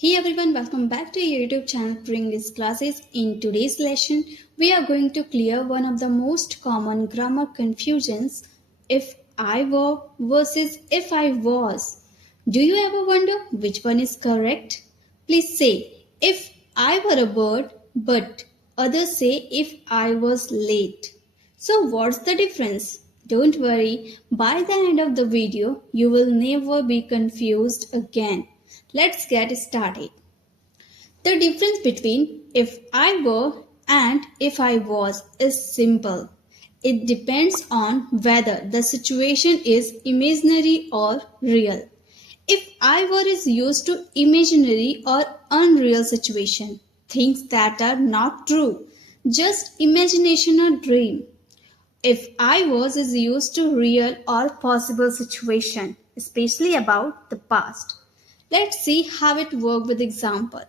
Hey everyone, welcome back to your YouTube channel for English classes. In today's lesson, we are going to clear one of the most common grammar confusions, if I were versus if I was. Do you ever wonder which one is correct? Please say if I were a bird, but others say if I was late. So what's the difference? Don't worry, by the end of the video, you will never be confused again. Let's get started. The difference between if I were and if I was is simple. It depends on whether the situation is imaginary or real. If I were is used to imaginary or unreal situation, things that are not true, just imagination or dream. If I was is used to real or possible situation, especially about the past. Let's see how it works with example.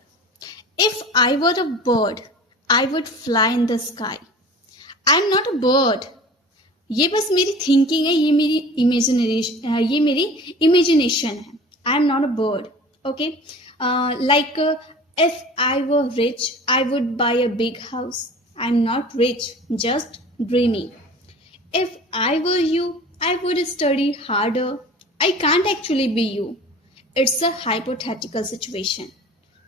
If I were a bird, I would fly in the sky. I am not a bird. ये बस मेरी thinking है, ये मेरी imagination है. आई am not a bird. Okay, like if I were rich I would buy a big house. I am not rich, just dreaming. If I were you, I would study harder. I can't actually be you. It's a hypothetical situation.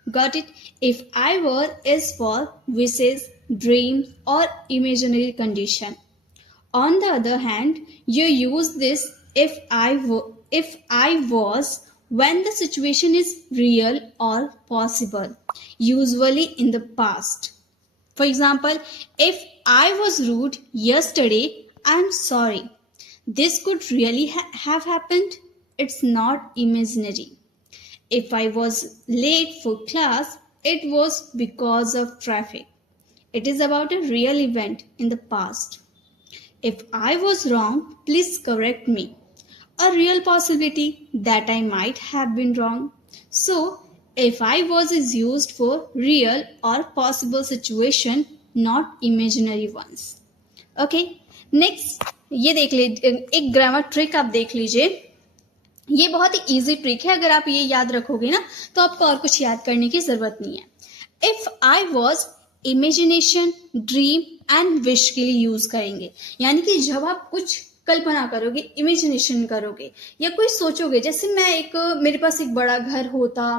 Got it? If I were is for wishes, dreams, or imaginary condition. On the other hand, you use this if I was when the situation is real or possible, usually in the past. For example, if I was rude yesterday, I'm sorry. This could really have happened. It's not imaginary. If I was late for class, it was because of traffic. It is about a real event in the past. If I was wrong, please correct me. A real possibility that I might have been wrong. So, if I was is used for real or possible situation, not imaginary ones. Okay, next ये देख लीजिए, एक grammar trick आप देख लीजिए. ये बहुत ही easy trick है. अगर आप ये याद रखोगे ना तो आपको और कुछ याद करने की जरूरत नहीं है. If I was imagination, dream and wish के लिए यूज करेंगे. यानी कि जब आप कुछ कल्पना करोगे, इमेजिनेशन करोगे या कोई सोचोगे, जैसे मेरे पास एक बड़ा घर होता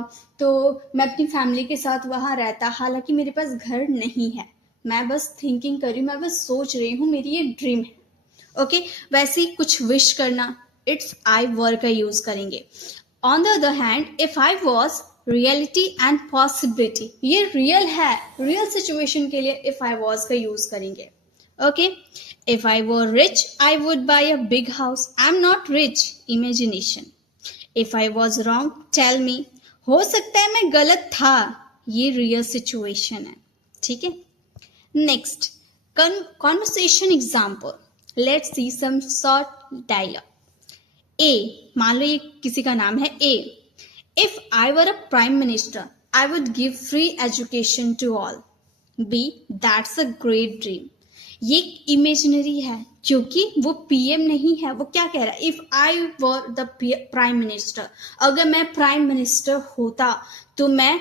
तो मैं अपनी फैमिली के साथ वहां रहता. हालांकि मेरे पास घर नहीं है, मैं बस थिंकिंग कर रही हूँ, मैं बस सोच रही हूँ, मेरी ये ड्रीम है. ओके, वैसे ही कुछ विश करना, इट्स आई वर का यूज करेंगे. On the other hand, if I was reality and possibility, ये रियल है, रियल सिचुएशन के लिए इफ आई वॉज का यूज करेंगे. Okay, if I were rich I would buy a big house. I am not rich, imagination. If I was wrong tell me. हो सकता है मैं गलत था, ये रियल सिचुएशन है. ठीक है. Next, conversation example. Let's see some short dialogue. A, मान लो ये किसी का नाम है A. If I were a prime minister, I would give free education to all. B, that's a great dream. ये इमेजिनरी है क्योंकि वो पीएम नहीं है. वो क्या कह रहा है? If I were the prime minister, अगर मैं प्राइम मिनिस्टर होता तो मैं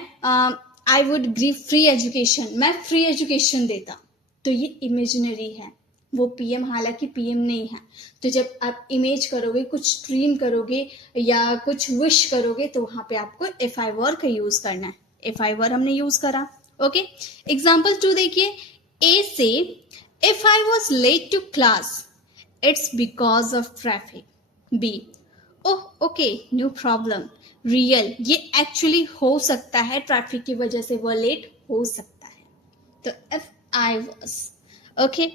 I would give free education, मैं फ्री एजुकेशन देता. तो ये इमेजिनरी है. वो पीएम हालांकि पीएम नहीं है. तो जब आप इमेज करोगे, कुछ ड्रीम करोगे या कुछ विश करोगे तो वहां पे आपको इफ आई वर का यूज करना है. इफ आई वर हमने यूज करा. ओके, एग्जाम्पल 2 देखिए. ए से if I was late to class, it's because of traffic. B, oh okay, no problem. Real, ये एक्चुअली हो सकता है, ट्रैफिक की वजह से वो लेट हो सकता है. तो if I was. Okay,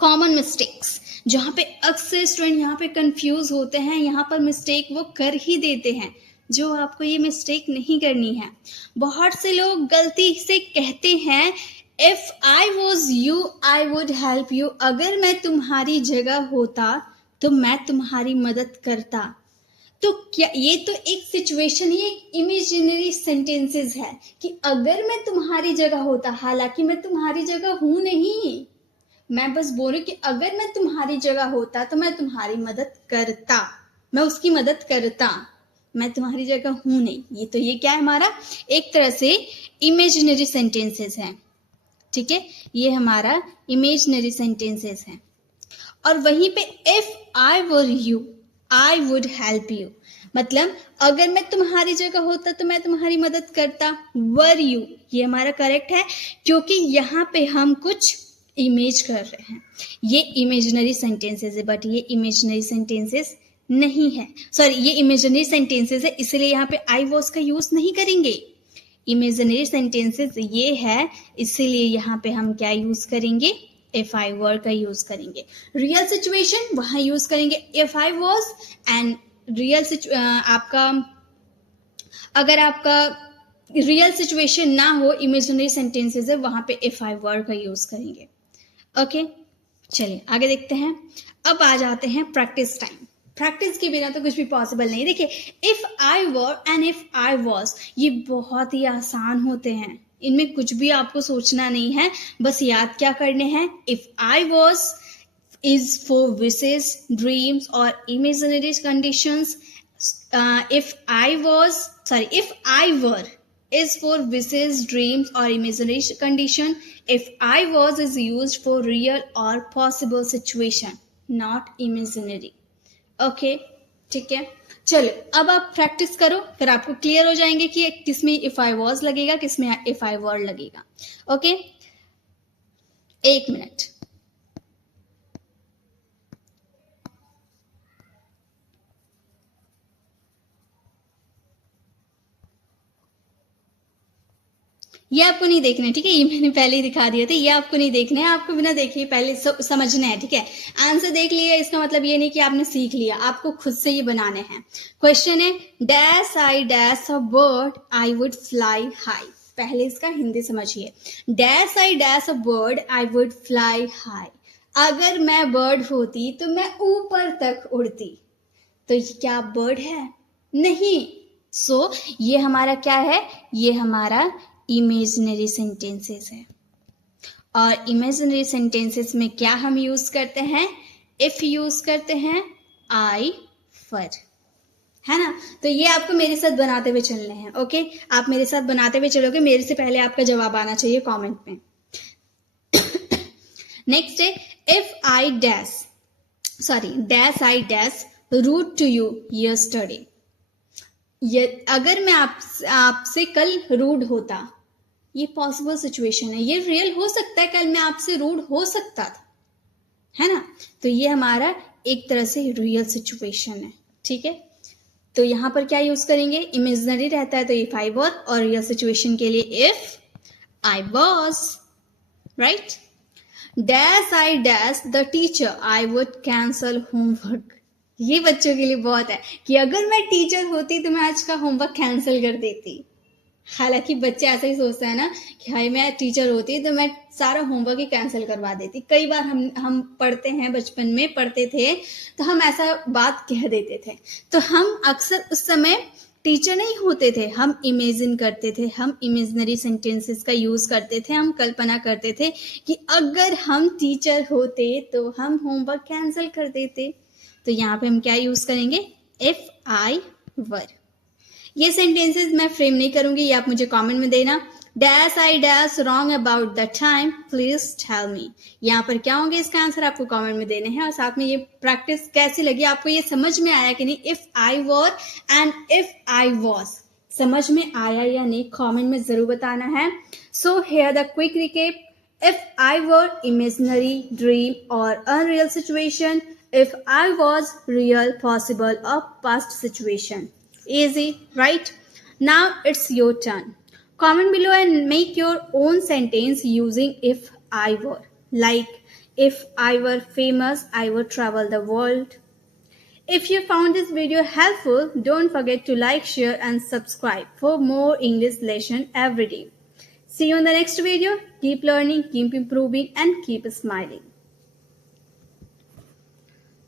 common mistakes, जहां पे अक्सर स्टूडेंट यहाँ पे कंफ्यूज होते हैं, यहाँ पर मिस्टेक वो कर ही देते हैं जो आपको ये मिस्टेक नहीं करनी है. बहुत से लोग गलती से कहते हैं if I was you I would help you. अगर मैं तुम्हारी जगह होता तो मैं तुम्हारी मदद करता. तो क्या ये तो एक सिचुएशन, ये एक इमेजिनरी सेंटेंसेस है कि अगर मैं तुम्हारी जगह होता, हालांकि मैं तुम्हारी जगह हूं नहीं, मैं बस बोल रही कि अगर मैं तुम्हारी जगह होता तो मैं तुम्हारी मदद करता, मैं उसकी मदद करता. मैं तुम्हारी जगह हूं नहीं। ये क्या है हमारा, एक तरह से इमेजिनरी सेंटेंसेस है। ठीक है, ये हमारा इमेजिनरी सेंटेंसेस है। और वहीं पे if I were you I would help you, मतलब अगर मैं तुम्हारी जगह होता तो मैं तुम्हारी मदद करता। वर यू, ये हमारा करेक्ट है, क्योंकि यहाँ पे हम कुछ इमेज कर रहे हैं। ये इमेजिनरी सेंटेंसेस है, बट ये इमेजिनरी सेंटेंसेस नहीं है, सॉरी ये इमेजिनरी सेंटेंसेस है, इसलिए यहाँ पे आई वॉज का यूज नहीं करेंगे। इमेजिनरी सेंटेंसेस ये है, इसीलिए यहाँ पे हम क्या यूज करेंगे, इफ आई वर का यूज करेंगे। रियल सिचुएशन वहां यूज करेंगे if I was, and real आपका अगर आपका रियल सिचुएशन ना हो, इमेजिनरी सेंटेंसेस है, वहां पे इफ आई वर का यूज करेंगे। ओके, चलिए आगे देखते हैं। अब आ जाते हैं प्रैक्टिस टाइम। प्रैक्टिस के बिना तो कुछ भी पॉसिबल नहीं। देखिए, if I were and if I was, ये बहुत ही आसान होते हैं, इनमें कुछ भी आपको सोचना नहीं है, बस याद क्या करने हैं। If I was is for wishes, dreams और imaginary conditions. If I were is for wishes, dreams or imaginary condition. If I was is used for real or possible situation, not imaginary. Okay, ठीक है। चलो अब आप practice करो, फिर आपको clear हो जाएंगे कि किसमें इफ आई वॉज लगेगा, किसमें इफ आई वर लगेगा। ओके, एक मिनट। ये आपको नहीं देखना है, ठीक है, ये मैंने पहले ही दिखा दिया था, ये आपको नहीं देखना है, आपको बिना देखे पहले समझना है। ठीक है, आंसर देख लिया, इसका मतलब ये नहीं कि आपने सीख लिया, आपको खुद से ये बनाने हैं। क्वेश्चन है, dash I dash a bird I would fly high. पहले इसका हिंदी समझिए। Dash I dash a bird I would fly high, अगर मैं बर्ड होती तो मैं ऊपर तक उड़ती। तो ये क्या बर्ड है? नहीं। सो ये हमारा क्या है, ये हमारा इमेजिनरी सेंटेंसेस है। और इमेजिनरी सेंटेंसेस में क्या हम यूज करते हैं, इफ यूज करते हैं, आई फर, है ना। तो ये आपको मेरे साथ बनाते हुए चलने हैं। ओके, आप मेरे साथ बनाते हुए चलोगे, मेरे से पहले आपका जवाब आना चाहिए कमेंट में। नेक्स्ट है, if I dash I dash rude to you yesterday. अगर मैं आपसे कल रूड होता, ये पॉसिबल सिचुएशन है, ये रियल हो सकता है, कल मैं आपसे रूड हो सकता था, है ना। तो ये हमारा एक तरह से रियल सिचुएशन है। ठीक है, तो यहां पर क्या यूज करेंगे, इमेजिनरी रहता है तो इफ आई वर, और रियल सिचुएशन के लिए if I was. Right, dash I dash the teacher I would cancel homework. ये बच्चों के लिए बहुत है कि अगर मैं टीचर होती तो मैं आज का होमवर्क कैंसिल कर देती। हालांकि बच्चे ऐसा ही सोचते हैं ना कि हाय मैं टीचर होती तो मैं सारा होमवर्क ही कैंसिल करवा देती। कई बार हम पढ़ते हैं, बचपन में पढ़ते थे तो हम ऐसा बात कह देते थे। तो हम अक्सर उस समय टीचर नहीं होते थे, हम इमेजिन करते थे, हम इमेजिनरी सेंटेंसेस का यूज करते थे, हम कल्पना करते थे कि अगर हम टीचर होते तो हम होमवर्क कैंसिल कर देते। तो यहाँ पे हम क्या यूज करेंगे, इफ आई वर। ये सेंटेंसेस मैं फ्रेम नहीं करूंगी, ये आप मुझे कमेंट में देना। Dash I dash wrong about the time please tell me. यहाँ पर क्या होंगे, इसका आंसर आपको कमेंट में देने हैं। और साथ में ये प्रैक्टिस कैसी लगी, आपको ये समझ में आया कि नहीं, if I were and if I was समझ में आया या नहीं, कमेंट में जरूर बताना है। So here the quick recap, if I were imaginary, dream और unreal situation, if I was real, possible or past situation. Easy, right? Now it's your turn. Comment below and make your own sentence using if I were. Like, if I were famous, I would travel the world. If you found this video helpful, don't forget to like, share and subscribe for more English lesson every day. See you in the next video. Keep learning, keep improving and keep smiling.